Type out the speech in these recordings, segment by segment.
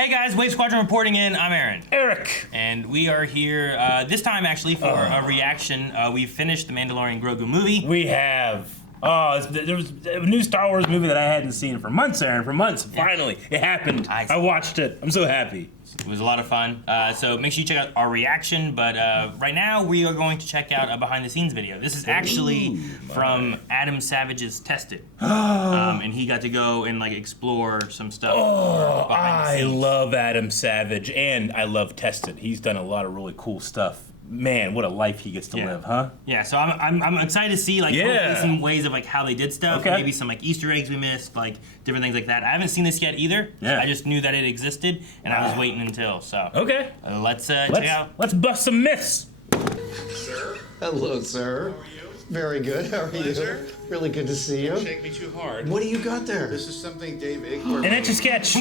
Hey guys, Wave Squadron reporting in. I'm Aaron. Eric. And we are here this time actually for a reaction. We've finished the Mandalorian and Grogu movie. We have. There was a new Star Wars movie that I hadn't seen for months, Aaron. For months. Finally, it happened. I watched it. I'm so happy. It was a lot of fun. So make sure you check out our reaction. But right now, we are going to check out a behind-the-scenes video. This is actually from Adam Savage's Tested. And he got to go and like explore some stuff. I love Adam Savage, and I love Tested. He's done a lot of really cool stuff. Man, what a life he gets to live, huh? Yeah, so I'm excited to see like hopefully some ways of like how they did stuff, maybe some like Easter eggs we missed, like different things like that. I haven't seen this yet either. I just knew that it existed, and I was waiting until. So let's check out. Let's bust some myths. Sir. Hello, sir. How are you? Very good. How are you? Really good to see you. Don't shake me too hard. What do you got there? This is something Dave Igor An Etch-a-Sketch.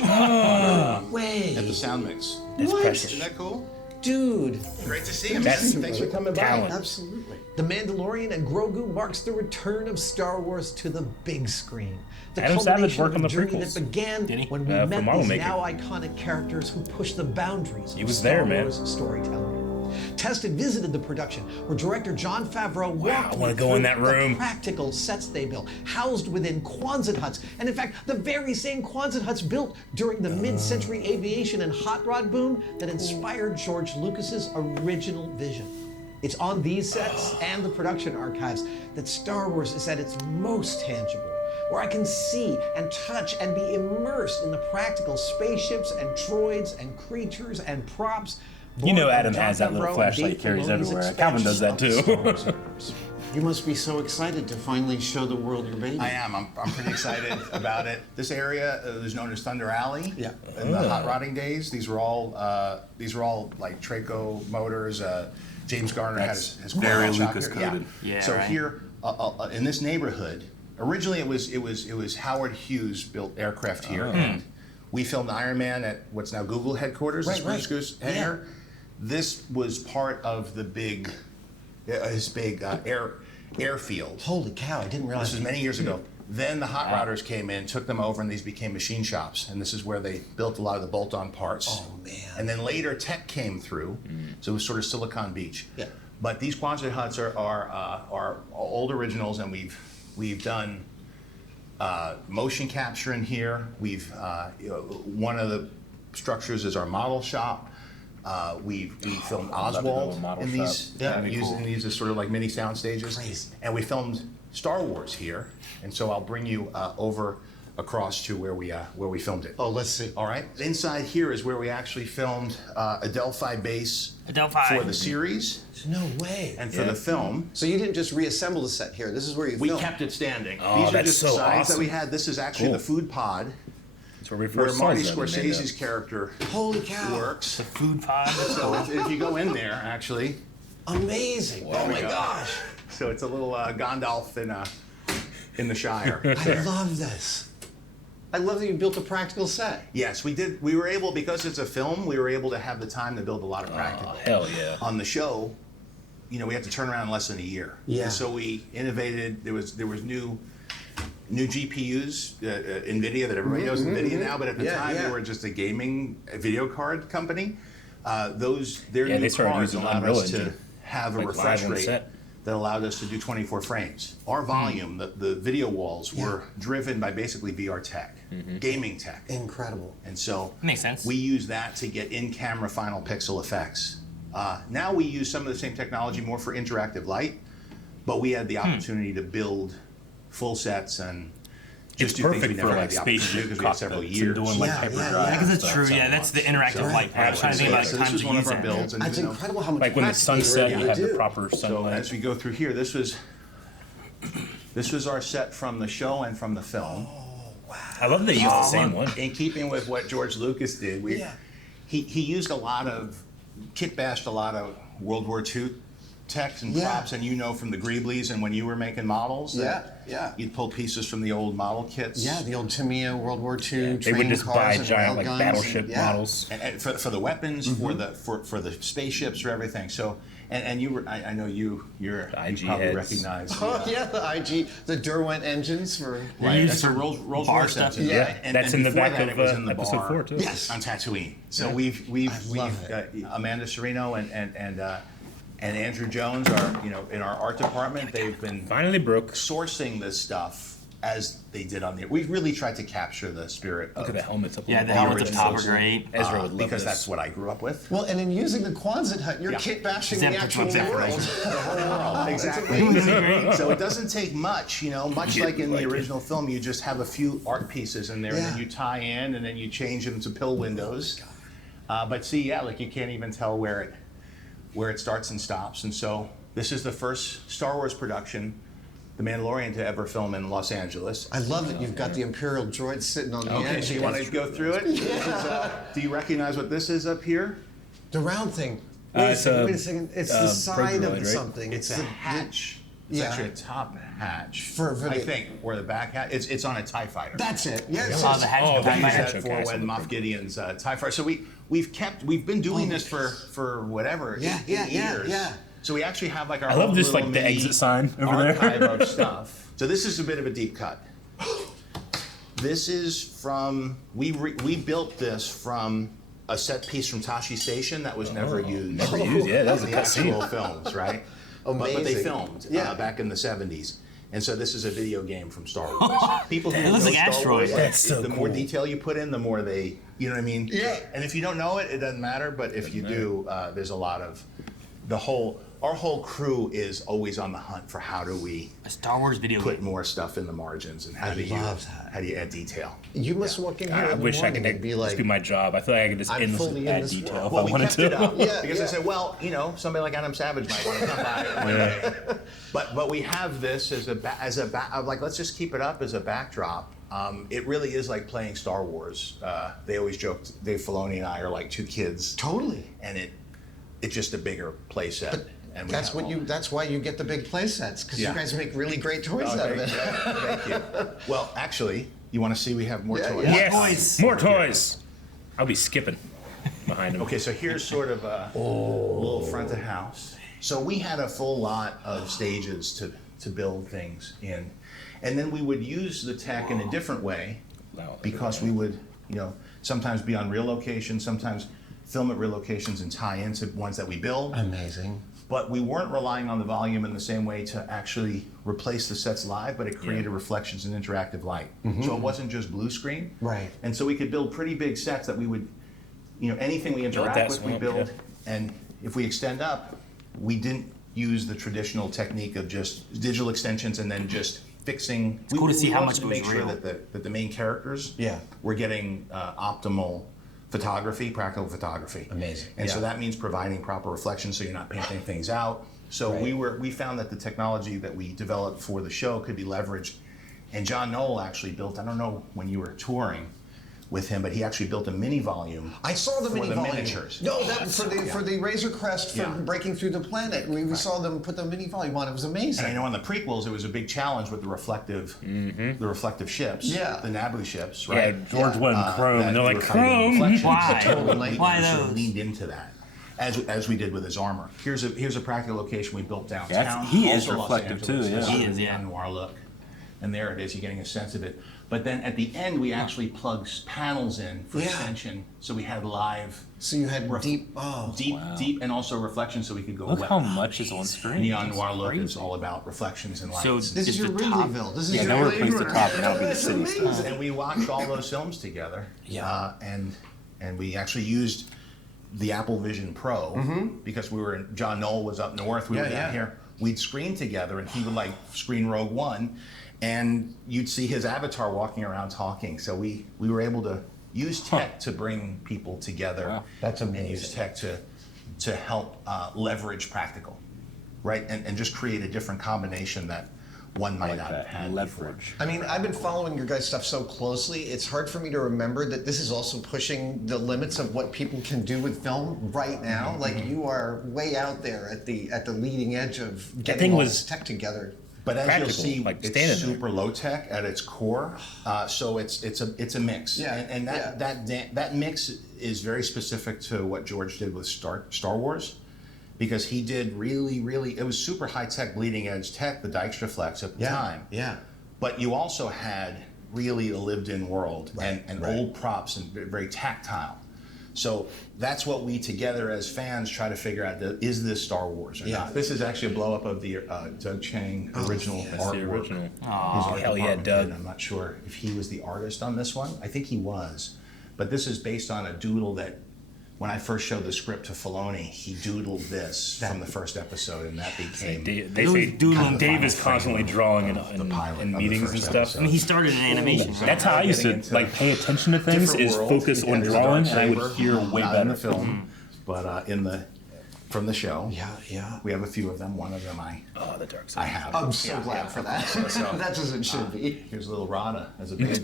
Wait. at the Sound Mix. That's precious. Isn't that cool? Dude. Great to see you, man. That's Thanks for coming talent. by. Absolutely. The Mandalorian and Grogu marks the return of Star Wars to the big screen. The Adam Savage culmination worked on of the a journey prequels. that began when we met Marvel these making. now iconic characters who pushed the boundaries of was Star there, man. Wars storytelling. Tested visited the production where director Jon Favreau walked I wanna me go in through that room. the practical sets they built, housed within Quonset huts, and in fact, the very same Quonset huts built during the mid-century aviation and hot rod boom that inspired George Lucas's original vision. It's on these sets and the production archives that Star Wars is at its most tangible, where I can see and touch and be immersed in the practical spaceships and droids and creatures and props. You know Adam has that little flashlight he carries everywhere. Calvin does that too. You must be so excited to finally show the world your baby. I am. I'm pretty excited about it. This area is known as Thunder Alley. Yeah. In the hot rodding days, these were all like Traco motors. James Garner had his very garage out Lucas here. coded. Yeah, So right. here in this neighborhood, originally it was Howard Hughes built aircraft here, and we filmed Iron Man at what's now Google headquarters, the Spruce Goose hangar. This was part of the big, his big airfield. Holy cow, I didn't realize. This was many years ago. Then the hot rodders came in, took them over, and these became machine shops. And this is where they built a lot of the bolt-on parts. Oh, man. And then later tech came through, so it was sort of Silicon Beach. Yeah. But these Quonset huts are old originals, and we've done motion capture in here. We've one of the structures is our model shop. We filmed Oswald in these, using these as sort of like mini sound stages. Crazy. And we filmed Star Wars here, and so I'll bring you over across to where we filmed it. Oh, let's see. All right. Inside here is where we actually filmed a Delphi base for the series No way. and for the film. So you didn't just reassemble the set here. This is where you We filmed. kept it standing. Oh, These are that's just so designs that awesome. we had. This is actually the food pod That's where we where first saw Marty that in Scorsese's Mando. character Holy cow. works. The food pod. So if you go in there, actually, Amazing. Oh my gosh. so it's a little Gandalf in the Shire. I love this. I love that you built a practical set. Yes, we did. We were able, because it's a film, we were able to have the time to build a lot of practical. Hell yeah. On the show, we had to turn around in less than a year. Yeah. And so we innovated. There was new GPUs, NVIDIA, that everybody knows NVIDIA now, but at the time they were just a gaming video card company. Their new they started cards using allowed Unreal us to Engine, have a like, refresh live on rate set. that allowed us to do 24 frames. Our volume, the video walls, were driven by basically VR tech, gaming tech. Incredible. And so Makes sense. we use that to get in-camera final pixel effects. Now we use some of the same technology more for interactive light, but we had the opportunity to build full sets and just It's do things we perfect never for had like the opportunity to do spaceship because we had several cockpits years. and doing like Yeah, hyperdrive. yeah, I guess and that's stuff. true. Yeah, that's the interactive light part. I was trying to think about So like this was times one to of use our it. builds. And, It's incredible how much Like when the practice sun you set, really you have do. the proper So sunlight. as we go through here, this was our set from the show and from the film. I love that you used the same one. In keeping with what George Lucas did, he used a lot of, kit bashed a lot of World War II techs and Yeah. props, and you know from the Greeblies and when you were making models, that Yeah. you'd pull pieces from the old model kits. Yeah, the old Tamiya World War II They would train just cars buy and giant rail like guns battleship and, models. And for the weapons, for the spaceships, for everything. So, and you were, I know you IG probably heads. recognize. Oh yeah, the IG, the Derwent engines for. Right, used that's a for Rolls bar Royce stuff. engine, Yeah. right? And, That's and in the before back that, of it was in the episode bar 4 too. Yes. on Tatooine. So Yeah. we've love Amanda Serino and Andrew Jones are in our art department. They've been Finally broke. sourcing this stuff as they did on the. We've really tried to capture the spirit Look of at the helmets up. Yeah, on the wall. helmets up top are great. Ezra would love because this. that's what I grew up with. Well, and in using the Quonset hut, you're Yeah. kit bashing Except the for actual except for world. The whole world, exactly. So it doesn't take much, much like in the original film, you just have a few art pieces in there, and then Yeah. you tie in, and then you change them to pill windows. But see, like you can't even tell where it starts and stops. And so this is the first Star Wars production, The Mandalorian, to ever film in Los Angeles. I love that you've got the Imperial droid sitting on the Okay, edge. so you want to go through it? This is, do you recognize what this is up here? The round thing. It's Wait a, a second. It's the side droid, of right? something. It's a the- hatch. It's yeah. actually a top hatch. For I the- think, or the back hatch. It's on a TIE fighter. That's it. Yes. Oh, the hatch Oh, goes the We use back. hatch. that Okay, for so when the Moff purple. Gideon's TIE fighter. So we've been doing this for whatever, Yeah, 8 years. yeah. So we actually have like our I love own this little like the mini exit sign over archive there. of stuff. So this is a bit of a deep cut. This is from we built this from a set piece from Tashi Station that was never used. Never used, yeah, that was a in the cut scene. actual films, right? But they Amazing. filmed Yeah. back in the 70s. And so this is a video game from Star Wars. People who It looks know like Star Asteroid. Wars, That's so the more cool. detail you put in, the more they, you know what I mean? Yeah. And if you don't know it, it doesn't matter. But if you do, there's a lot of our whole crew is always on the hunt for how do we A Star Wars video put game. more stuff in the margins and how do you love that. how do you add detail? You must walk in here I in the wish I morning could and be this like, be my job. I feel like I could just I'm endlessly fully in add this detail world. if Well, I we wanted kept to. it up Yeah, because I yeah. said, well, somebody like Adam Savage might want to come by one day. But we have this as like let's just keep it up as a backdrop. It really is like playing Star Wars. They always joked Dave Filoni and I are like two kids, totally. and it's just a bigger play set. And we That's have what all- you. That's why you get the big play sets because Yeah. you guys make really great toys out of Okay, it. thank you. Well, actually, you want to see we have more Yeah, toys. yeah. Yes, Toys. more toys. I'll be skipping behind him. Okay, so here's sort of a little front of house. So we had a full lot of stages to build things in. And then we would use the tech in a different way Wow. because we would, sometimes be on real locations, sometimes film at real locations and tie into ones that we build. Amazing. But we weren't relying on the volume in the same way to actually replace the sets live, but it created reflections and interactive light. So it wasn't just blue screen. Right. And so we could build pretty big sets that we would, anything we interact that with, we swamp, build. yeah. And if we extend up, we didn't use the traditional technique of just digital extensions and then just fixing. It's cool to see how wanted much it was make sure real. that the main characters Yeah. were getting optimal photography, practical photography. Amazing. And so Yeah. that means providing proper reflection so you're not painting things out. So Right. we found that the technology that we developed for the show could be leveraged. And John Knoll actually built, I don't know when you were touring with him, but he actually built a mini volume. I saw the for mini the volume. miniatures. No, that for the Razor Crest for Yeah. breaking through the planet. We saw them put the mini volume on. It was amazing. And I know on the prequels it was a big challenge with the reflective ships, Yeah. the Naboo ships, Yeah, right? George wanted chrome, that and they're you like, were kind of getting chrome? reflections. Why? Totally. Why And sort of those? leaned into that, as we did with his armor. Here's a practical location we built downtown. he is also Los reflective too, Angeles. yeah. It's He sort of is, a yeah. noir look. And there it is, you're getting a sense of it. But then at the end, we actually plugged panels in for Yeah. extension, so we had live, So you had Ref- deep. Oh, deep, and also reflection, so we could go Look wet. how much is on screen. Neon It's noir look is crazy. all about reflections and lights. So this is is your the top- Wrigleyville. This is Yeah, your now we're Blade replaced the Runner. top, and now it'll be the That's city amazing. stuff. And we watched all those films together. Yeah. And we actually used the Apple Vision Pro because we were John Knoll was up north, we were Yeah, down yeah. here. We'd screen together, and he would like screen Rogue One, and you'd see his avatar walking around talking. So we were able to use tech to bring people together. Wow. That's And use amazing. tech to help leverage practical, right? And just create a different combination that one might not have had leverage. I mean, I've been following your guys' stuff so closely, it's hard for me to remember that this is also pushing the limits of what people can do with film right now. Like, you are way out there at the leading edge of getting all this tech together. But as you'll see, like it's super low tech at its core, so it's a mix. Yeah, and that mix is very specific to what George did with Star Wars, because he did really it was super high tech, bleeding edge tech, the Dijkstraflex at the time. Yeah. But you also had really a lived in world and old props and very tactile. So that's what we together as fans try to figure out, is this Star Wars or not? This is actually a blow up of the Doug Chang original artwork. The original. Oh, hell yeah, Doug. I'm not sure if he was the artist on this one. I think he was. But this is based on a doodle that, when I first showed the script to Filoni, he doodled this from the first episode, and that became... They say Dave is constantly drawing in meetings and stuff. I mean, he started in animation. Right? That's how I used to like pay attention to things, is focus on drawing, and I would hear way not better. in the film, but from the show. Yeah. We have a few of them. One of them the dark side. I have. I'm so glad for that. That's as it should be. Here's little Rada as a baby.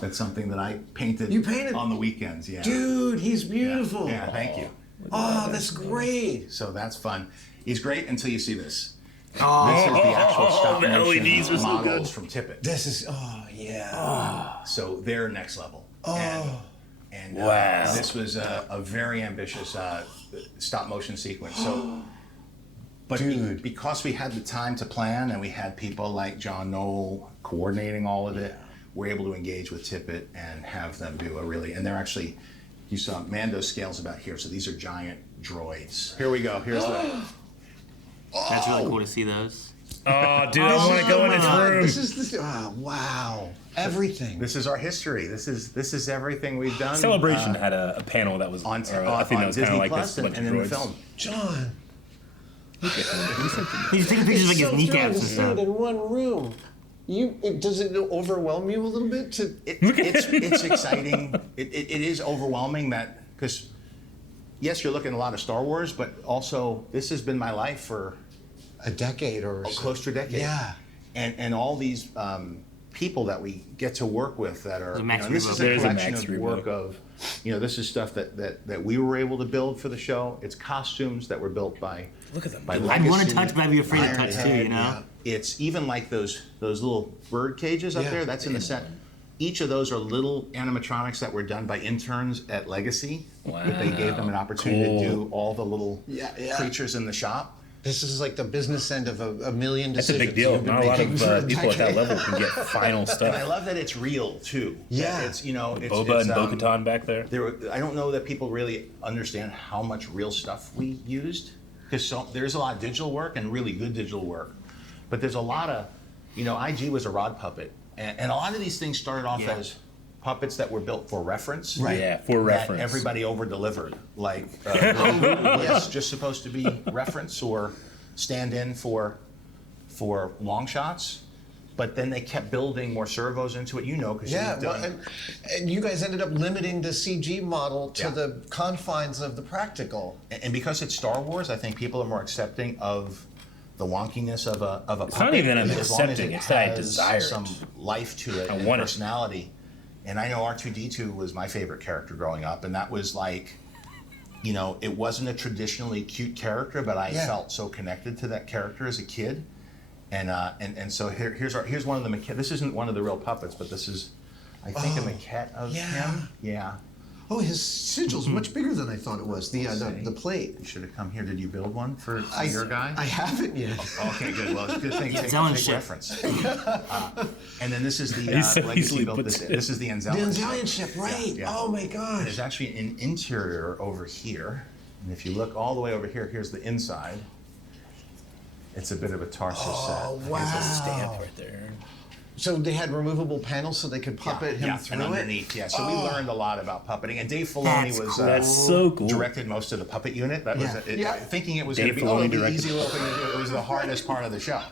That's something that I painted. You painted? On the weekends, yeah. Dude, he's beautiful. Yeah, thank you. Oh, that's great. So that's fun. He's great until you see this. Oh, This is the actual stop the motion LEDs are so models good. from Tippett. this is, yeah. So they're next level. And Wow. this was a very ambitious stop motion sequence. So, but because we had the time to plan and we had people like John Knoll coordinating all of it, we're able to engage with Tippett and have them do and they're actually, you saw Mando scales about here, so these are giant droids. Here we go. Here's the. That's really cool to see those. Oh, dude, I want to go in his room. This is wow. Everything. This is our history. This is everying we've done. Celebration had a panel that was on I think that was kind Disney of like Plus this bunch and of in the droids. film. John. He's taking pictures of like his so kneecaps and see stuff. it in one room. Does it overwhelm you a little bit? It's exciting. It is overwhelming because yes, you're looking at a lot of Star Wars, but also this has been my life for a decade or so. close to a decade. Yeah. And all these people that we get to work with that are, and this is a There's a collection Max of Rebo. work of, this is stuff that we were able to build for the show. It's costumes that were built by. Look at them. By I'd want to Legacy, touch, but I'd be afraid to touch too, Ironhead, you know? It's even like those little bird cages up there. That's in the set. Each of those are little animatronics that were done by interns at Legacy. Wow. They gave them an opportunity to do all the little Yeah. creatures in the shop. This is like the business end of a million That's a decisions. big deal. you've been Not a lot making for of people at that decade. level can get final And I stuff. love that it's real too. Yeah. That it's Boba and Bo-Katan back there. I don't know that people really understand how much real stuff we used, because there's a lot of digital work and really good digital work, but there's a lot of, IG was a rod puppet, and a lot of these things started off as puppets that were built for reference. Right. Yeah, for That reference. everybody over-delivered. Like, Grogu was just supposed to be reference or stand in for long shots, but then they kept building more servos into it, because Yeah, you've done. and you guys ended up limiting the CG model to Yeah. the confines of the practical. And because it's Star Wars, I think people are more accepting of the wonkiness of a puppet. It's not even as long as accepting, it it's that I has desire it. some life to it I and want it. personality. And I know R2-D2 was my favorite character growing up, and that was like, it wasn't a traditionally cute character, but I felt so connected to that character as a kid. And so here's one of the maquettes. This isn't one of the real puppets, but this is, I think, a maquette of him. Yeah. Oh, his sigil's much bigger than I thought it was. The plate. You should have come here. Did you build one for your guy? I haven't yet. Okay, good. Well, it's a good thing. Take Zelenshin. reference. And then this is the He so Legacy easily built puts this. it. This is the The Anzellan. Anzellian ship, right? Yeah. Oh my gosh. There's actually an interior over here, and if you look all the way over here, here's the inside. It's a bit of a Tarsus Oh, set. wow. Stamp right there. So they had removable panels so they could puppet him and through it? underneath. Yeah, so we learned a lot about puppeting, and Dave Filoni That's was cool. That's so cool. directed most of the puppet unit. That was thinking it was going Dave to be Filoni it'd be directed. easy little thing to do. It was the hardest part of the show.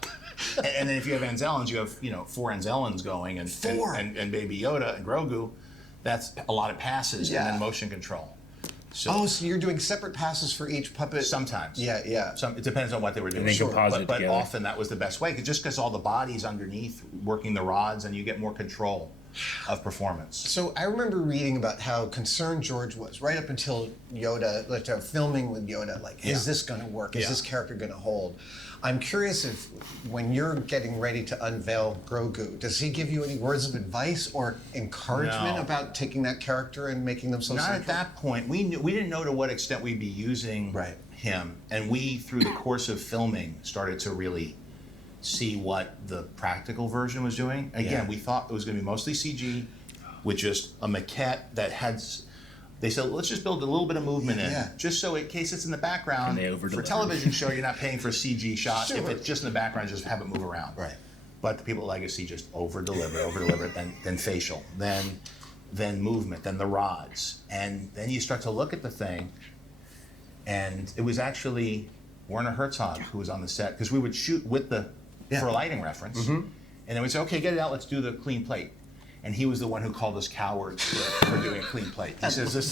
And then if you have Anzellans, you have 4 Anzellans going, and Four. and Baby Yoda and Grogu. That's a lot of passes and Yeah. then motion control. So you're doing separate passes for each puppet? Sometimes. Yeah. It depends on what they were doing. they composite but together. often that was the best way, just because all the bodies underneath working the rods, and you get more control of performance. So I remember reading about how concerned George was right up until Yoda, like filming with Yoda, like, is this going to work? Is this character going to hold? I'm curious if, when you're getting ready to unveil Grogu, does he give you any words of advice or encouragement No. about taking that character and making them so Not central? at that point. We didn't know to what extent we'd be using him, and we, through the course of filming, started to really see what the practical version was doing. Again, we thought it was going to be mostly CG, with just a maquette that had. They said, let's just build a little bit of movement in, just so in case it's in the background. And they For a over-delivered. television show, you're not paying for a CG shot. Sure. If it's just in the background, just have it move around. Right. But the people at Legacy just over-deliver, then facial, then movement, then the rods. And then you start to look at the thing, and it was actually Werner Herzog who was on the set, because we would shoot with for a lighting reference, and then we'd say, okay, get it out, let's do the clean plate. And he was the one who called us cowards for doing a clean plate. He says, this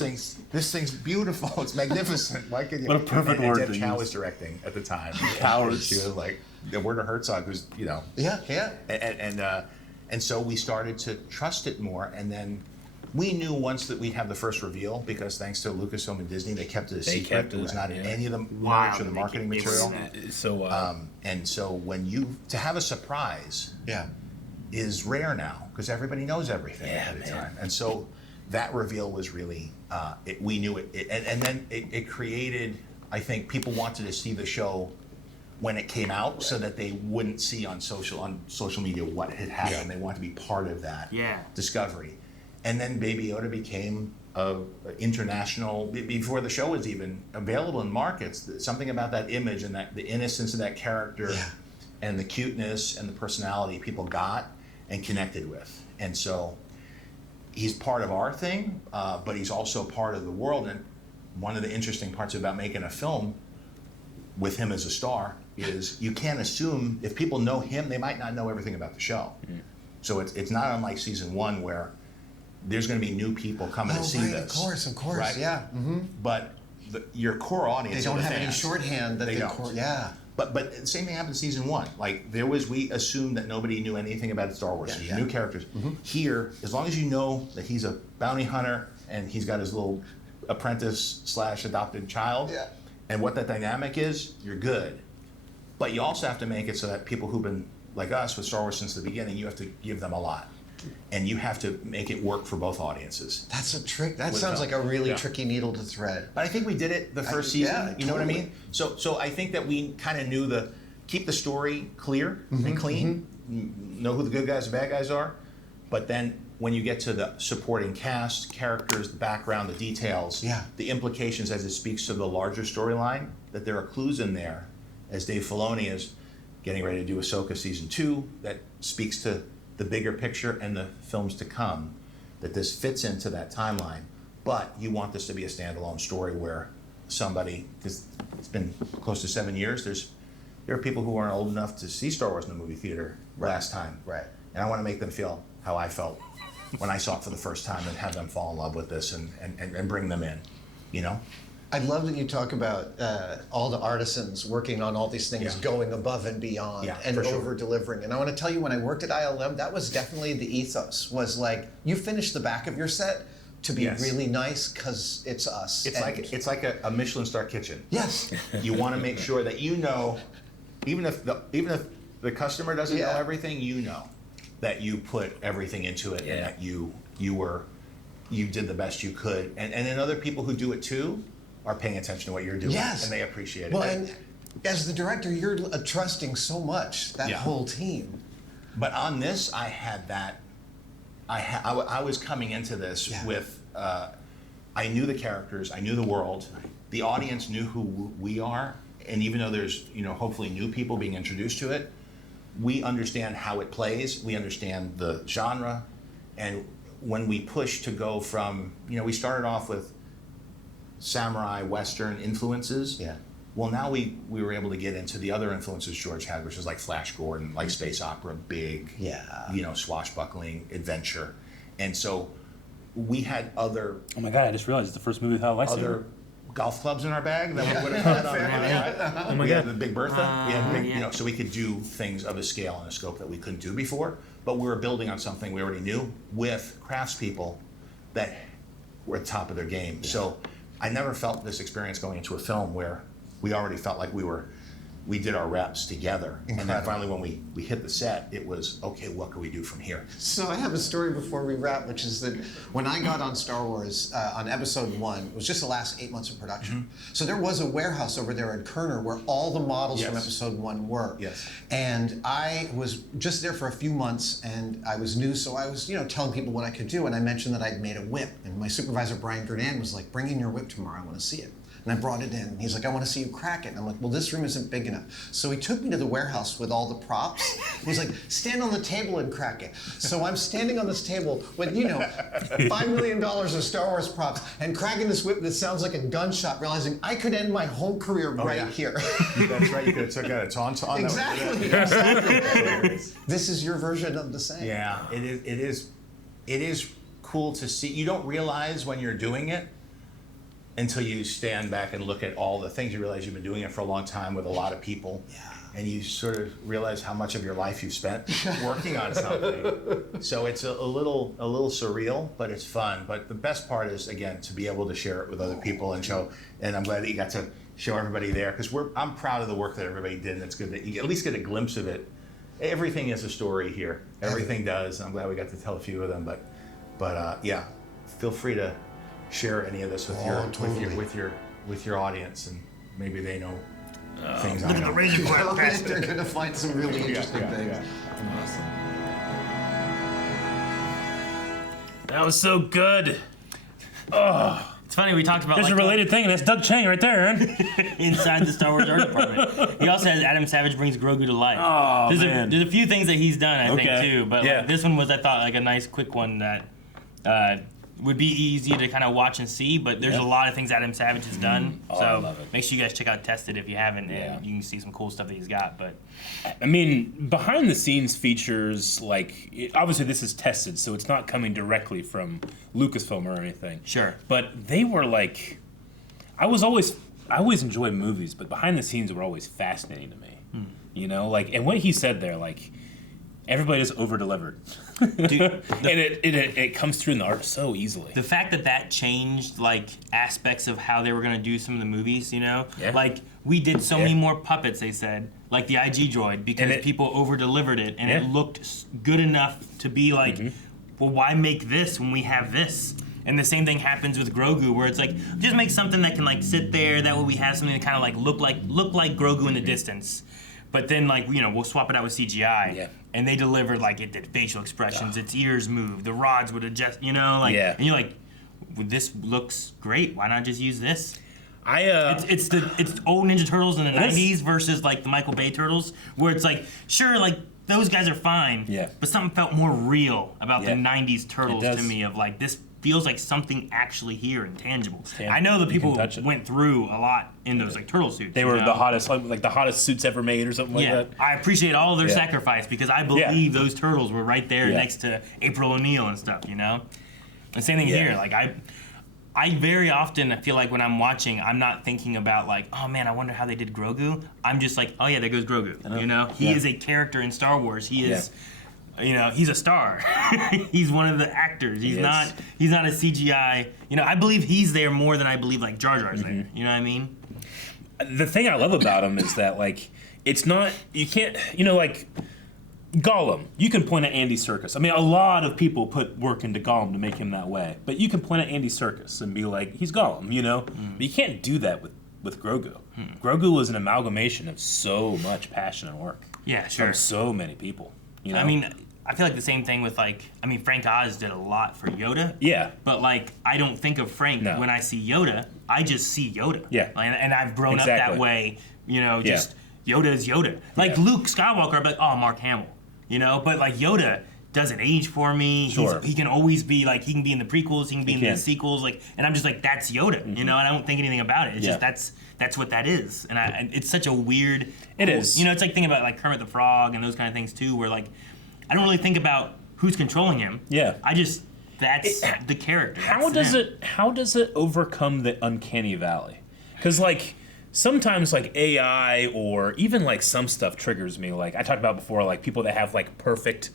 thing's beautiful, it's magnificent. Why could you? What a perfect and word Deb to Chow use. was directing at the time. Cowards. She was like, Werner Herzog, who's, and so we started to trust it more, and then we knew once that we'd have the first reveal, because thanks to Lucasfilm and Disney, they kept it a secret. kept It was it, not in yeah. any of the Wow, merch or the they marketing keep- material. So And so to have a surprise is rare now, because everybody knows everything ahead of time. And so that reveal was really, we knew it. And then it created, I think people wanted to see the show when it came out, so that they wouldn't see on social media what had happened. They wanted to be part of that discovery. And then Baby Yoda became a international, before the show was even available in markets, something about that image and the innocence of that character and the cuteness and the personality people got and connected with. And so he's part of our thing, but he's also part of the world. And one of the interesting parts about making a film with him as a star is you can't assume, if people know him, they might not know everything about the show. So it's not unlike season 1, where there's going to be new people coming to see this. Of course, right? yeah. Mm-hmm. But your core audience, They don't are the have any fans. shorthand that They don't. But the same thing happened in season 1. Like we assumed that nobody knew anything about Star Wars. There's new characters. Here, as long as you know that he's a bounty hunter and he's got his little apprentice/adopted child, and what that dynamic is, you're good. But you also have to make it so that people who've been like us with Star Wars since the beginning, you have to give them a lot. And you have to make it work for both audiences. That's a trick. That With sounds them. like a really tricky needle to thread. But I think we did it the first season. yeah, You know what I totally. mean? So I think that we kind of knew keep the story clear and clean, know who the good guys and bad guys are. But then when you get to the supporting cast, characters, the background, the details, the implications as it speaks to the larger storyline, that there are clues in there, as Dave Filoni is getting ready to do Ahsoka season 2, that speaks to the bigger picture and the films to come, that this fits into that timeline. But you want this to be a standalone story where somebody, because it's been close to 7 years, there are people who aren't old enough to see Star Wars in the movie theater last time. Right. And I want to make them feel how I felt when I saw it for the first time, and have them fall in love with this and bring them in, you know? I love that you talk about all the artisans working on all these things, Yeah. going above and beyond, Yeah, and for sure. over-delivering. And I want to tell you, when I worked at ILM, that was definitely the ethos, was like, you finish the back of your set to be Yes. really nice, because it's us. It's like a Michelin star kitchen. Yes. You want to make sure that you know, even if the customer doesn't know everything, you know that you put everything into it, and that you did the best you could. And then other people who do it too are paying attention to what you're doing, and they appreciate it. Well, and as the director, you're trusting so much that whole team. But on this, I had that. I was coming into this with. I knew the characters. I knew the world. The audience knew who we are, and even though there's hopefully new people being introduced to it, we understand how it plays. We understand the genre, and when we push to go from we started off with samurai Western influences. Well, now we were able to get into the other influences George had, which was like Flash Gordon, like space opera, big, swashbuckling adventure. And so we had other Oh my god! I just realized it's the first movie without a lightsaber. other golf clubs in our bag that we would have had on right? Oh my we god! had the Big Bertha. We had big, yeah. you know, so we could do things of a scale and a scope that we couldn't do before. But we were building on something we already knew with craftspeople that were at the top of their game. So I never felt this experience going into a film where we already felt like we did our reps together. And then finally when we hit the set, it was, okay, what can we do from here? So I have a story before we wrap, which is that when I got on Star Wars on episode 1, it was just the last 8 months of production. So there was a warehouse over there at Kerner where all the models from episode 1 were. Yes. And I was just there for a few months and I was new, so I was, telling people what I could do, and I mentioned that I'd made a whip. And my supervisor, Brian Gurdan, was like, bring in your whip tomorrow, I want to see it. And I brought it in. He's like, I want to see you crack it. And I'm like, well, this room isn't big enough. So he took me to the warehouse with all the props. He's like, stand on the table and crack it. So I'm standing on this table with, $5 million of Star Wars props and cracking this whip that sounds like a gunshot, realizing I could end my whole career here. That's right, you could have took it. It's on. Exactly. This is your version of the same. Yeah, it is cool to see. You don't realize when you're doing it until you stand back and look at all the things. You realize you've been doing it for a long time with a lot of people. Yeah. And you sort of realize how much of your life you've spent working on something. So it's a little surreal, but it's fun. But the best part is, again, to be able to share it with other people and show. And I'm glad that you got to show everybody there, because I'm proud of the work that everybody did, and it's good that you at least get a glimpse of it. Everything is a story here. Everything does. I'm glad we got to tell a few of them. But yeah, feel free to share any of this with with your audience, and maybe they know things I know. They're gonna find some really interesting things. Awesome. That was so good. Oh, It's funny, we talked about there's a related thing, and that's Doug Chang right there, Aaron. inside the Star Wars art department. He also has Adam Savage brings Grogu to life. Oh, there's a few things that he's done, I think, too. But Yeah. this one was, I thought, like a nice, quick one that would be easy to kind of watch and see. But there's a lot of things Adam Savage has done. Oh, so I love it. make sure you guys check out Tested if you haven't. Yeah. And you can see some cool stuff that he's got. But I mean, behind the scenes features, obviously this is tested, so it's not coming directly from Lucasfilm or anything. Sure. But they were like, I always enjoy movies, but behind the scenes were always fascinating to me. And what he said there, everybody just over-delivered. Dude, and it comes through in the art so easily. the fact that changed aspects of how they were gonna do some of the movies, we did so many more puppets, they said, like the IG droid, because people over-delivered it, and it looked good enough to be well, why make this when we have this? And the same thing happens with Grogu, where it's just make something that can sit there, that way we have something that kind of look like Grogu in the distance. But then we'll swap it out with CGI. Yeah. And they delivered it did facial expressions, its ears moved, the rods would adjust, and you're like, well, this looks great. Why not just use this? It's old Ninja Turtles in the 90s versus the Michael Bay Turtles, where it's sure, those guys are fine. Yeah. But something felt more real about the 90s Turtles does. to me, of this feels like something actually here and tangible. tangible. I know the You can people touch it. went through a lot in those turtle suits. They were the hottest, the hottest suits ever made, or something like that. I appreciate all of their sacrifice, because I believe those turtles were right there next to April O'Neil and stuff, And same thing here. I very often feel like when I'm watching, I'm not thinking about oh man, I wonder how they did Grogu. I'm just oh yeah, there goes Grogu. He is a character in Star Wars. He is. He's a star. He's one of the actors. He's not a CGI. I believe he's there more than I believe Jar Jar's there. You know what I mean? The thing I love about him is that it's not, you can't, Gollum, you can point at Andy Serkis. I mean, a lot of people put work into Gollum to make him that way, but you can point at Andy Serkis and be he's Gollum, But you can't do that with Grogu. Grogu was an amalgamation of so much passion and work. Yeah, sure. From so many people. I mean, I feel the same thing with Frank Oz did a lot for Yoda. Yeah. But I don't think of Frank when I see Yoda. I just see Yoda. Yeah. And I've grown up that way. Just Yoda is Yoda. Luke Skywalker, I'm oh, Mark Hamill. But Yoda doesn't age for me. Sure. He can always be he can be in the prequels. He can be in the sequels. And I'm just that's Yoda. And I don't think anything about it. It's just that's what that is. And it's such a weird. It is. It's thinking about Kermit the Frog and those kind of things too, where I don't really think about who's controlling him. Yeah. that's the character. How does it overcome the uncanny valley? Because like sometimes like AI or even like some stuff triggers me. Like I talked about before, like people that have like perfect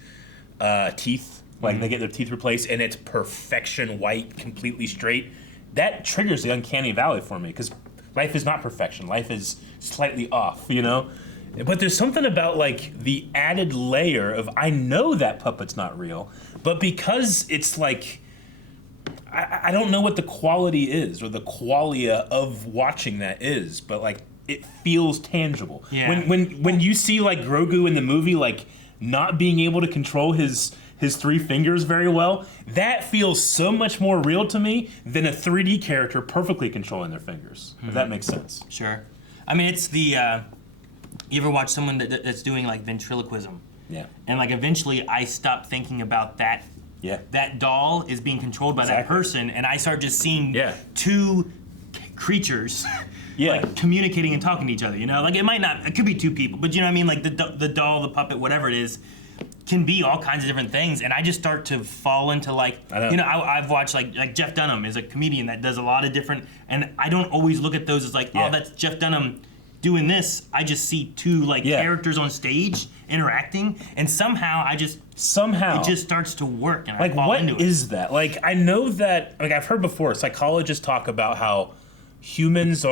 teeth, like they get their teeth replaced and it's perfection white, completely straight. That triggers the uncanny valley for me because life is not perfection. Life is slightly off, you know? But there's something about like the added layer of I know that puppet's not real, but because it's like I don't know what the quality is or the qualia of watching that is, but like it feels tangible. Yeah. When you see like Grogu in the movie like not being able to control his 3 fingers very well, that feels so much more real to me than a 3D character perfectly controlling their fingers. If that makes sense. Sure. I mean, it's the you ever watch someone that's doing like ventriloquism? Yeah. And like eventually I stop thinking about that. Yeah. That doll is being controlled by that Exactly. person, and I start just seeing Yeah. 2 creatures Yeah. like communicating and talking to each other. You know, like it could be 2 people, but you know what I mean? Like the doll, the puppet, whatever it is, can be all kinds of different things, and I just start to fall into like, you know, I've watched like Jeff Dunham is a comedian that does a lot of different, and I don't always look at those as like, oh, that's Jeff Dunham doing this. I just see 2 like characters on stage interacting, and somehow it just starts to work, and I Like fall what into it. is that? Like I know that like I've heard before psychologists talk about how humans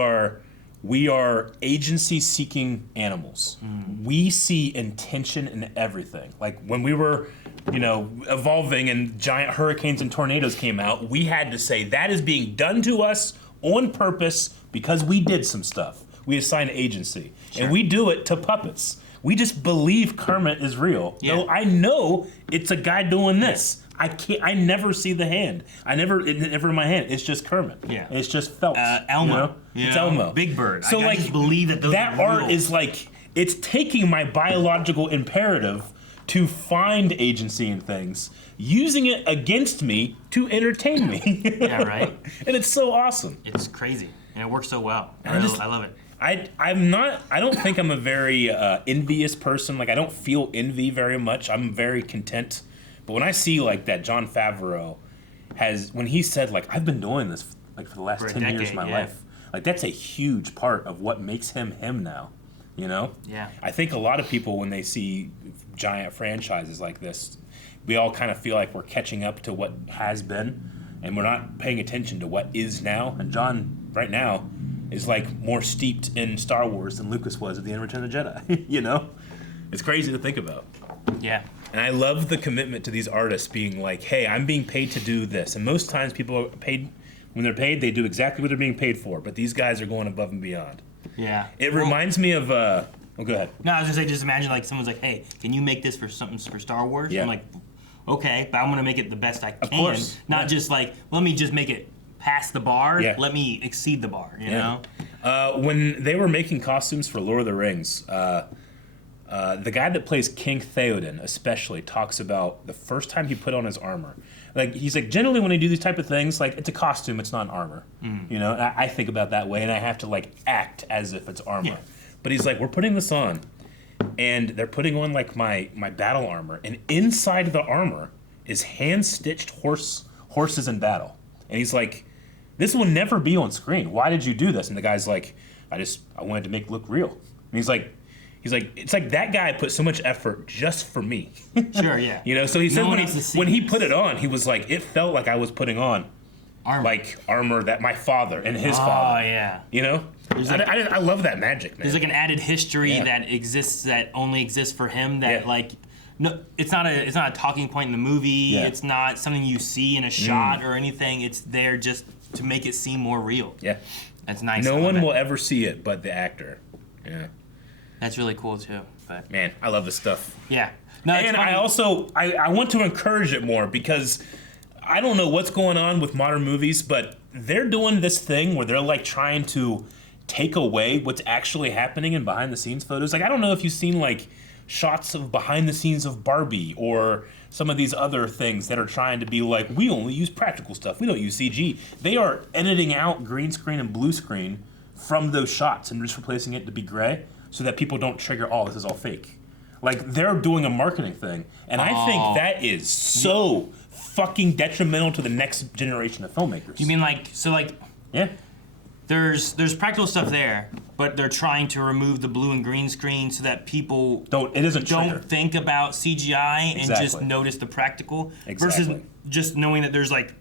we are agency-seeking animals. We see intention in everything. Like when we were, you know, evolving and giant hurricanes and tornadoes came out, we had to say that is being done to us on purpose because we did some stuff. We assign agency. Sure. And we do it to puppets. We just believe Kermit is real. Yeah. Though I know it's a guy doing this. I never see the hand. It's never in my hand. It's just Kermit. Yeah. It's just felt. Elmo. It's Elmo. Big Bird. So I just believe that those that are art real. is like it's taking my biological imperative to find agency in things, using it against me to entertain me. Yeah, right. And it's so awesome. It's crazy, and it works so well. I love it. I don't think I'm a very envious person. Like I don't feel envy very much. I'm very content. But when I see like that Jon Favreau when he said like I've been doing this like for the last 10 years of my life, like that's a huge part of what makes him now, you know? Yeah. I think a lot of people when they see giant franchises like this, we all kind of feel like we're catching up to what has been and we're not paying attention to what is now. And John right now is like more steeped in Star Wars than Lucas was at the end of Return of the Jedi, you know? It's crazy to think about. Yeah. And I love the commitment to these artists being like, hey, I'm being paid to do this. And most times people are paid, when they're paid, they do exactly what they're being paid for. But these guys are going above and beyond. Yeah. It reminds me of, oh, go ahead. No, I was gonna say, just imagine like someone's like, hey, can you make this for something for Star Wars? Yeah. I'm like, okay, but I'm gonna make it the best I can. Of course. Not just like, let me just make it past the bar. Yeah. Let me exceed the bar, you know? When they were making costumes for Lord of the Rings, the guy that plays King Theoden especially talks about the first time he put on his armor. Like he's like, generally when I do these type of things, like it's a costume, it's not an armor. You know, and I think about that way, and I have to like act as if it's armor. Yeah. But he's like, we're putting this on, and they're putting on like my battle armor, and inside the armor is hand stitched horses in battle. And he's like, this will never be on screen. Why did you do this? And the guy's like, I wanted to make it look real. And he's like, it's like that guy put so much effort just for me. Sure, yeah. You know, so he said one else has seen when he this. put it on, he was like, it felt like I was putting on armor that my father and his father. Oh, yeah. You know? like- I love that magic, man. There's like an added history Yeah. that exists that only exists for him. That Yeah. like, no, it's not a talking point in the movie. Yeah. It's not something you see in a shot or anything. It's there just to make it seem more real. Yeah. That's nice. No I love one that. will ever see it but the actor. Yeah. That's really cool too. But Man, I love this stuff. yeah. No, it's And funny. I also I want to encourage it more because I don't know what's going on with modern movies, but they're doing this thing where they're like trying to take away what's actually happening in behind the scenes photos. Like I don't know if you've seen like shots of behind the scenes of Barbie or some of these other things that are trying to be like, we only use practical stuff. We don't use CG. They are editing out green screen and blue screen from those shots and just replacing it to be gray so that people don't trigger, oh, this is all fake. Like they're doing a marketing thing, and I think that is so fucking detrimental to the next generation of filmmakers. You mean like Yeah. there's practical stuff there, but they're trying to remove the blue and green screen so that people Don't think about CGI and just Exactly. notice the practical Exactly. versus just knowing that there's like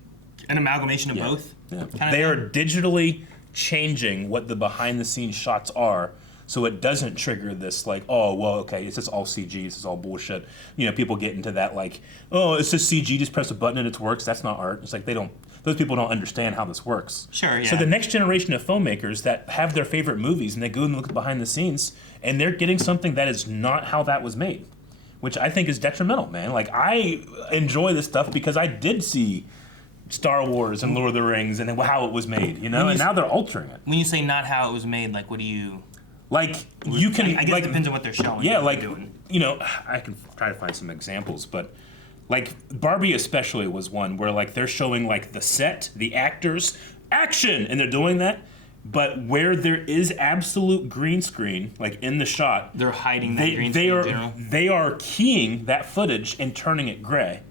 an amalgamation of both. Yeah. Kinda They are thing. digitally changing what the behind the scenes shots are, so it doesn't trigger this like, oh well, okay, it's just all CG, this is all bullshit. You know, people get into that like, oh, it's just CG, just press a button and it works. That's not art. It's like those people don't understand how this works. Sure, yeah. So the next generation of filmmakers that have their favorite movies and they go and look behind the scenes and they're getting something that is not how that was made, which I think is detrimental, man. Like I enjoy this stuff because I did see Star Wars and Lord of the Rings and how it was made, you know, and now they're altering it. When you say not how it was made, like what do you? Like you can, I guess like, it depends on what they're showing. yeah, what like they're doing. you know, I can try to find some examples, but like Barbie especially was one where like they're showing like the set, the actors, action, and they're doing that, but where there is absolute green screen, like in the shot, They're hiding that green screen in general. they are keying that footage and turning it gray.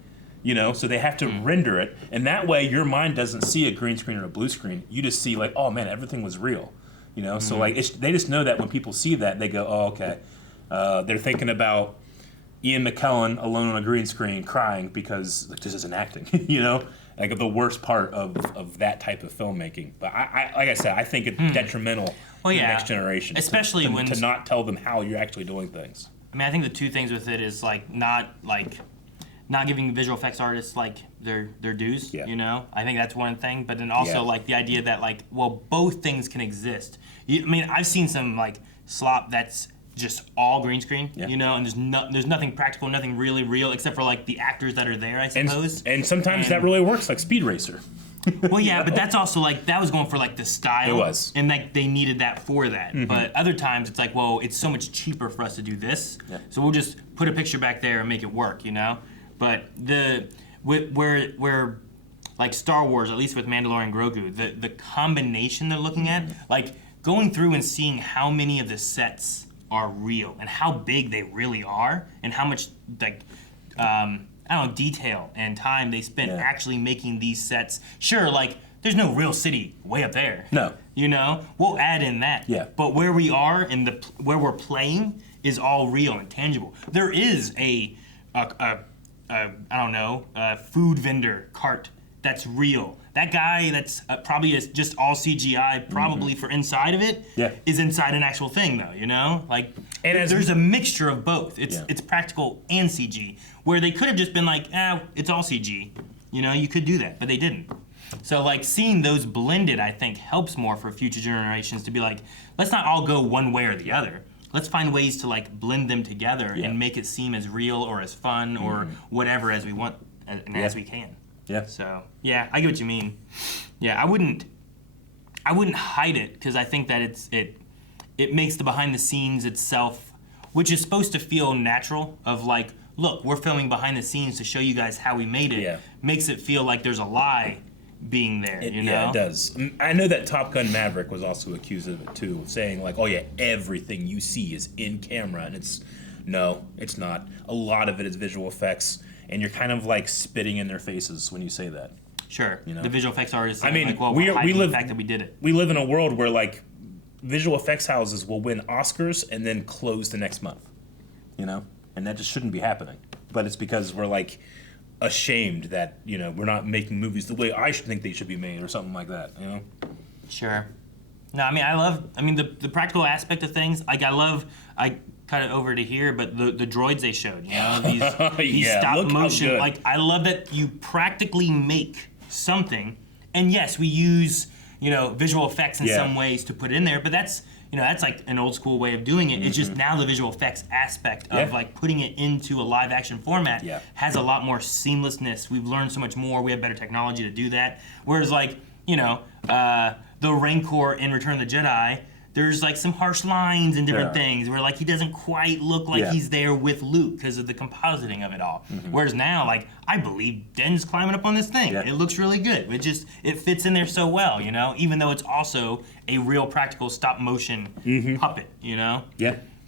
You know, so they have to render it, and that way your mind doesn't see a green screen or a blue screen. You just see like, oh man, everything was real. You know, so like they just know that when people see that, they go, oh okay. They're thinking about Ian McKellen alone on a green screen crying because like, this isn't acting. You know, like the worst part of that type of filmmaking. But I like I said, I think it's detrimental Well, to the yeah. next generation, Especially when to not tell them how you're actually doing things. I mean, I think the two things with it is not giving visual effects artists like their dues. Yeah. You know, I think that's one thing. But then also Yeah. like the idea that like, well, both things can exist. I mean, I've seen some like slop that's just all green screen. Yeah. You know, and there's nothing practical, nothing really real except for like the actors that are there, I suppose. And sometimes that really works, like Speed Racer. Well, yeah, but that's also like that was going for like the style. It was. and like they needed that for that. But other times it's like, well, it's so much cheaper for us to do this, so we'll just put a picture back there and make it work, you know. But where like Star Wars, at least with Mandalorian and Grogu, the combination they're looking at, like going through and seeing how many of the sets are real and how big they really are and how much like I don't know, detail and time they spent actually making these sets. Sure, like there's no real city way up there. No. You know, we'll add in that. Yeah. But where we are and where we're playing is all real and tangible. There is a food vendor cart that's real. That guy that's probably is just all CGI, probably for inside of it, is inside an actual thing though, you know? Like, And there's a mixture of both. It's practical and CG, where they could have just been like, it's all CG. You know, you could do that, but they didn't. So like seeing those blended, I think helps more for future generations to be like, let's not all go one way or the other. Let's find ways to like blend them together and make it seem as real or as fun or whatever as we want and as we can. Yeah. So yeah, I get what you mean. Yeah, I wouldn't hide it because I think that it makes the behind the scenes itself, which is supposed to feel natural, of like, look, we're filming behind the scenes to show you guys how we made it. Makes it feel like there's a lie being there. You know? Yeah, it does. I know that Top Gun Maverick was also accused of it too, saying like, oh yeah, everything you see is in camera, and it's not. A lot of it is visual effects. And you're kind of like spitting in their faces when you say that. Sure. You know? The visual effects artists. I mean, like, well, we hiding live the fact that we did it. We live in a world where like visual effects houses will win Oscars and then close the next month. You know, and that just shouldn't be happening. But it's because we're like ashamed that we're not making movies the way I should think they should be made or something like that. You know. Sure. No, I mean, the practical aspect of things. Like I cut it over to here, but the droids they showed, these stop motion. Like I love that you practically make something, and yes, we use visual effects in some ways to put it in there, but that's like an old school way of doing it. It's just now the visual effects aspect of like putting it into a live action format has a lot more seamlessness. We've learned so much more. We have better technology to do that. Whereas like the Rancor in Return of the Jedi, there's like some harsh lines and different things where like he doesn't quite look like he's there with Luke because of the compositing of it all. Whereas now, like I believe Den's climbing up on this thing. It looks really good. It fits in there so well, even though it's also a real practical stop motion puppet, Yeah.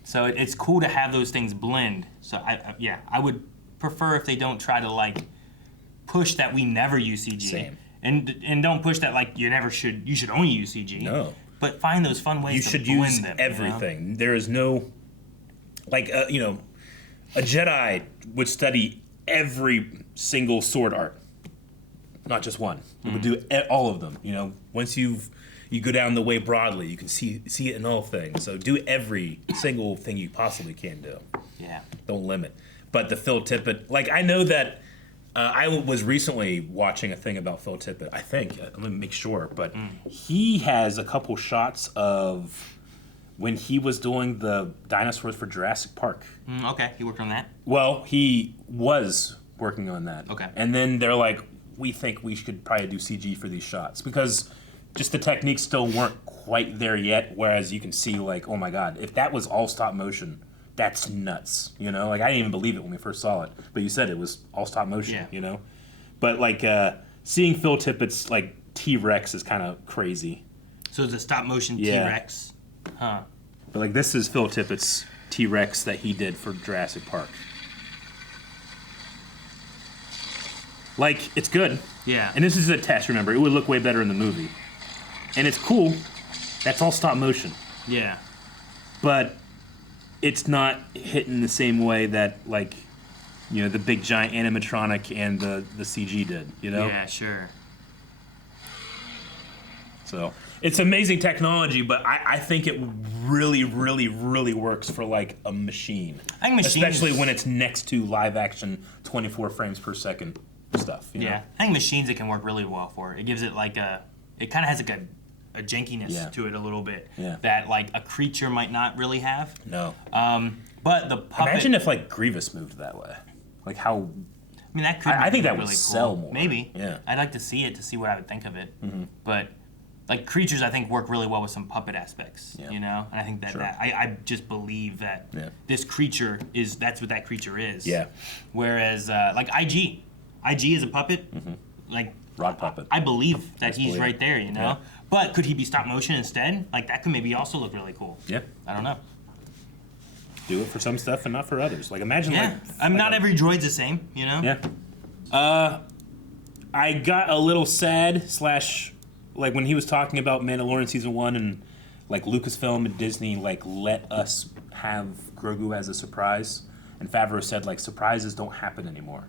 So it's cool to have those things blend. So I would prefer if they don't try to like push that we never use CG. Same. And don't push that like you should only use CG. No. But find those fun ways You to should blend use them. everything. There is no, like, a Jedi would study every single sword art, not just one. It would do all of them. Once you go down the way broadly, you can see it in all things. So do every single thing you possibly can do. Yeah. Don't limit. But the Phil Tippett, like, I know that. I was recently watching a thing about Phil Tippett, I think. Let me make sure. But he has a couple shots of when he was doing the dinosaurs for Jurassic Park. Okay, he worked on that. Well, he was working on that. Okay. And then they're like, we think we should probably do CG for these shots. Because just the techniques still weren't quite there yet. Whereas you can see, like, oh my God, if that was all stop motion, that's nuts, Like, I didn't even believe it when we first saw it. But you said it was all stop motion, Yeah. But, like, seeing Phil Tippett's, like, T-Rex is kind of crazy. So it's a stop motion Yeah. T-Rex. Huh. But, like, this is Phil Tippett's T-Rex that he did for Jurassic Park. Like, it's good. Yeah. And this is a test, remember. It would look way better in the movie. And it's cool. That's all stop motion. Yeah. But it's not hitting the same way that, like, the big giant animatronic and the CG did, Yeah, sure. So it's amazing technology, but I think it really, really, really works for, like, a machine. I think machines, especially when it's next to live action 24 frames per second stuff. You know? I think machines it can work really well for. It gives it like it kind of has like a jankiness to it a little bit that like a creature might not really have. No. But the puppet. Imagine if, like, Grievous moved that way. Like, how. I mean, that could. I think that would really sell cool. more. Maybe. Yeah. I'd like to see it to see what I would think of it. But like creatures, I think work really well with some puppet aspects. Yeah. And I think that, Sure. I just believe that this creature that's what that creature is. Yeah. Whereas like IG is a puppet. Like. Rod puppet. I believe that he's believe right it. there, Yeah. But could he be stop motion instead? Like that could maybe also look really cool. Yeah. I don't know. Do it for some stuff and not for others. Like, imagine, Yeah. Not every droid's the same, Yeah. I got a little sad / like, when he was talking about Mandalorian season 1 and, like, Lucasfilm and Disney, like, let us have Grogu as a surprise, and Favreau said, like, surprises don't happen anymore.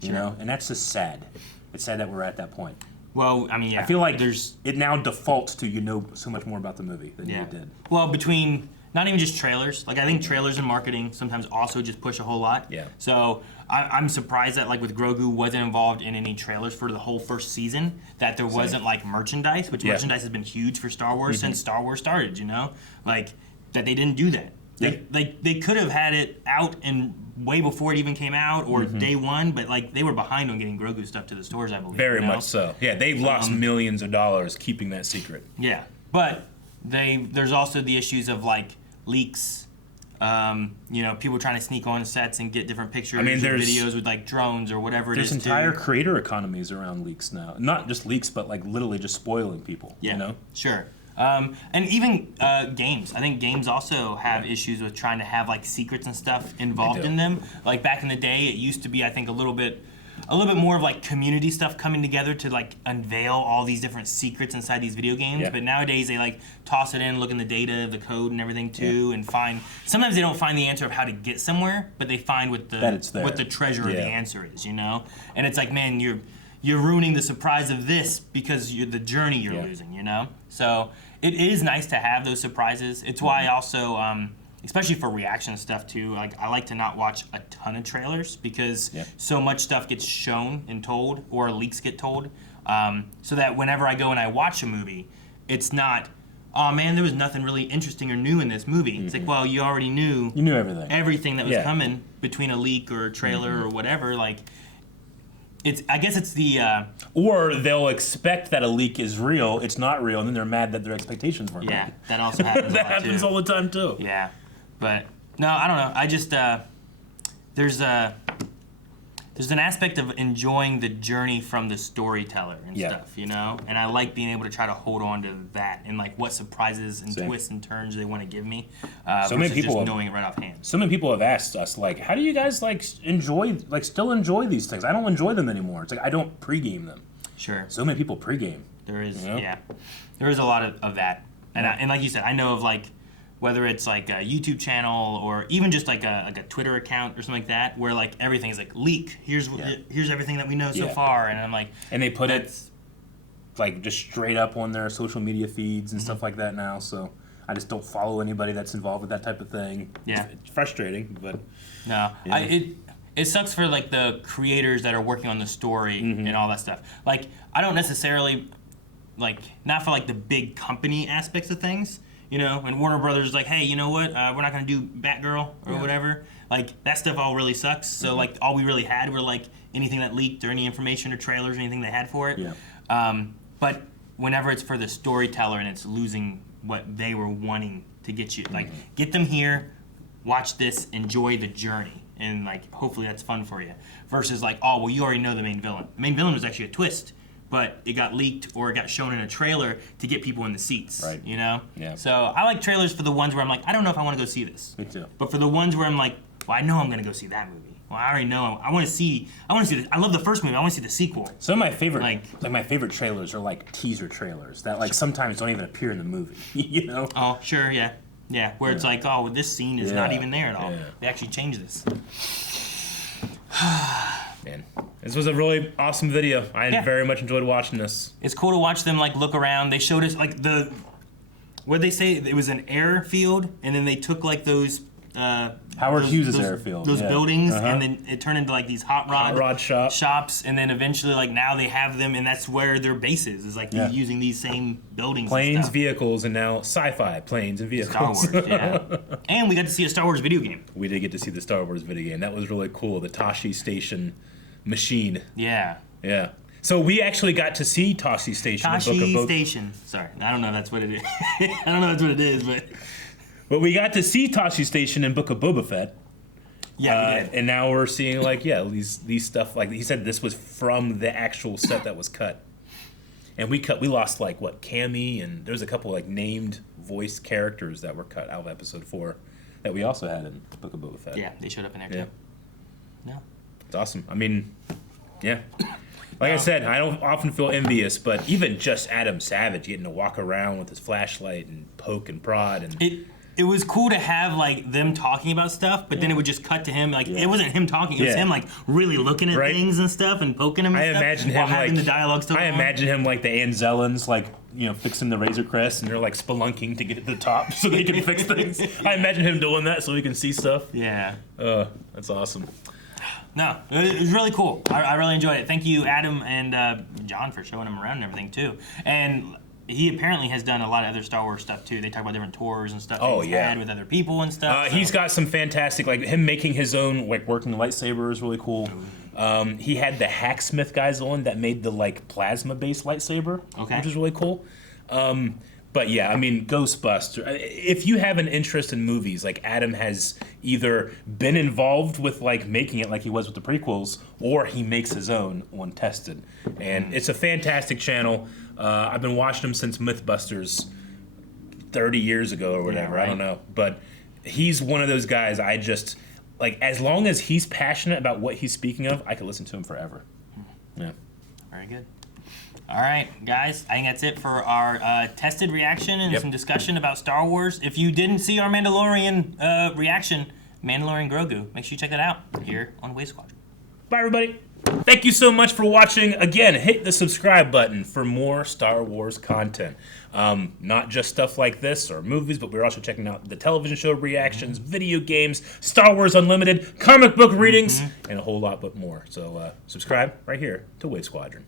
You know? And that's just sad. It's sad that we're at that point. Well, I mean, yeah. I feel like there's it now defaults to so much more about the movie than you did. Well, between not even just trailers. Like I think trailers and marketing sometimes also just push a whole lot. Yeah. So I'm surprised that like with Grogu wasn't involved in any trailers for the whole first season. That there wasn't like merchandise, which merchandise has been huge for Star Wars since Star Wars started. Like that they didn't do that. They could have had it out and way before it even came out or day one, but like they were behind on getting Grogu stuff to the stores, I believe. Very much so. Yeah, they've lost millions of dollars keeping that secret. Yeah, but there's also the issues of like leaks. People trying to sneak on sets and get different pictures or videos with like drones or whatever it is. There's entire creator economies around leaks now. Not just leaks, but like literally just spoiling people. Yeah, sure. And even games. I think games also have issues with trying to have like secrets and stuff involved in them. Like back in the day, it used to be, I think, a little bit more of like community stuff coming together to like unveil all these different secrets inside these video games. Yeah. But nowadays they like toss it in, look in the data, the code and everything too, and find. Sometimes they don't find the answer of how to get somewhere, but they find what the treasure of the answer is. And it's like, man, you're ruining the surprise of this because the journey you're losing. So it is nice to have those surprises. It's why I also, especially for reaction stuff too, like I like to not watch a ton of trailers because so much stuff gets shown and told or leaks get told, so that whenever I go and I watch a movie, it's not, oh man, there was nothing really interesting or new in this movie. It's like, well, you already knew. You knew everything. Everything that was coming between a leak or a trailer or whatever, like. I guess it's the... or they'll expect that a leak is real, it's not real, and then they're mad that their expectations weren't Yeah, met. that also happens That happens all the time, too. Yeah, but, no, I don't know. I just, there's there's an aspect of enjoying the journey from the storyteller and stuff, you know? And I like being able to try to hold on to that and like what surprises and twists and turns they want to give me. So many people just knowing it right offhand. So many people have asked us, like, how do you guys like still enjoy these things? I don't enjoy them anymore. It's like I don't pregame them. Sure. So many people pregame. There is, you know? yeah. There is a lot of that. And, and like you said, I know of like, whether it's like a YouTube channel or even just like a Twitter account or something like that, where like everything is like leak. Here's everything that we know so far, and I'm like, and they put it like just straight up on their social media feeds and stuff like that now. So I just don't follow anybody that's involved with that type of thing. Yeah, it's frustrating, but no, it sucks for like the creators that are working on the story and all that stuff. Like I don't necessarily like not for like the big company aspects of things. You know, and Warner Brothers is like, hey, you know what? We're not going to do Batgirl or whatever. Like, that stuff all really sucks. So, like, all we really had were, like, anything that leaked or any information or trailers or anything they had for it. Yeah. But whenever it's for the storyteller and it's losing what they were wanting to get you, like, get them here, watch this, enjoy the journey. And, like, hopefully that's fun for you. Versus, like, oh, well, you already know the main villain. The main villain was actually a twist. But it got leaked or it got shown in a trailer to get people in the seats, right? You know? Yeah. So I like trailers for the ones where I'm like, I don't know if I want to go see this. Me too. But for the ones where I'm like, well, I know I'm going to go see that movie. Well, I already know. I want to see this. I love the first movie. I want to see the sequel. Some of my favorite, like my favorite trailers are like teaser trailers that like sometimes don't even appear in the movie, you know? Oh, sure, yeah. Yeah, where it's like, oh, well, this scene is not even there at all. Yeah. They actually changed this. Man, this was a really awesome video. I very much enjoyed watching this. It's cool to watch them like look around. They showed us like what'd they say? It was an airfield, and then they took like those Howard Hughes' airfield. Those buildings, and then it turned into like these hot rod shops, and then eventually like now they have them, and that's where their base is like using these same buildings. Planes, and stuff. Vehicles, and now sci-fi planes and vehicles. Star Wars, yeah. And we got to see a Star Wars video game. We did get to see the Star Wars video game. That was really cool. The Tashi Station machine. Yeah. Yeah. So we actually got to see Tashi Station. Tashi Station. Sorry, I don't know if that's what it is. I don't know if that's what it is, but we got to see Tashi Station in Book of Boba Fett. Yeah, we did. And now we're seeing like these stuff like he said this was from the actual set that was cut. And we lost like what Cammy and there's a couple like named voice characters that were cut out of episode 4 that we also had in Book of Boba Fett. Yeah, they showed up in there too. No. It's awesome. I mean, yeah. Like I said, I don't often feel envious, but even just Adam Savage getting to walk around with his flashlight and poke and prod and it was cool to have like them talking about stuff, but then it would just cut to him. Like it wasn't him talking; it was him like really looking at things and stuff and poking him. And I imagine him having like the dialogue still. I imagine him like the Anzellans, like fixing the Razor Crest, and they're like spelunking to get to the top so they can fix things. I imagine him doing that so he can see stuff. Yeah. That's awesome. No, it was really cool. I really enjoyed it. Thank you, Adam and John, for showing him around and everything too. And he apparently has done a lot of other Star Wars stuff too. They talk about different tours and stuff he's had with other people and stuff. He's got some fantastic, like him making his own like working lightsaber is really cool. He had the Hacksmith guys on that made the like plasma-based lightsaber, which is really cool. But yeah, I mean, Ghostbusters. If you have an interest in movies, like Adam has either been involved with like making it like he was with the prequels, or he makes his own on Tested. And it's a fantastic channel. I've been watching him since Mythbusters 30 years ago or whatever. I don't know. But he's one of those guys I just, like, as long as he's passionate about what he's speaking of, I could listen to him forever. Yeah. Very good. All right, guys, I think that's it for our tested reaction and some discussion about Star Wars. If you didn't see our Mandalorian reaction, Mandalorian Grogu, make sure you check that out here on Wave Squadron. Bye, everybody. Thank you so much for watching. Again, hit the subscribe button for more Star Wars content. Not just stuff like this or movies, but we're also checking out the television show reactions, video games, Star Wars Unlimited, comic book readings, and a whole lot more. So subscribe right here to Wave Squadron.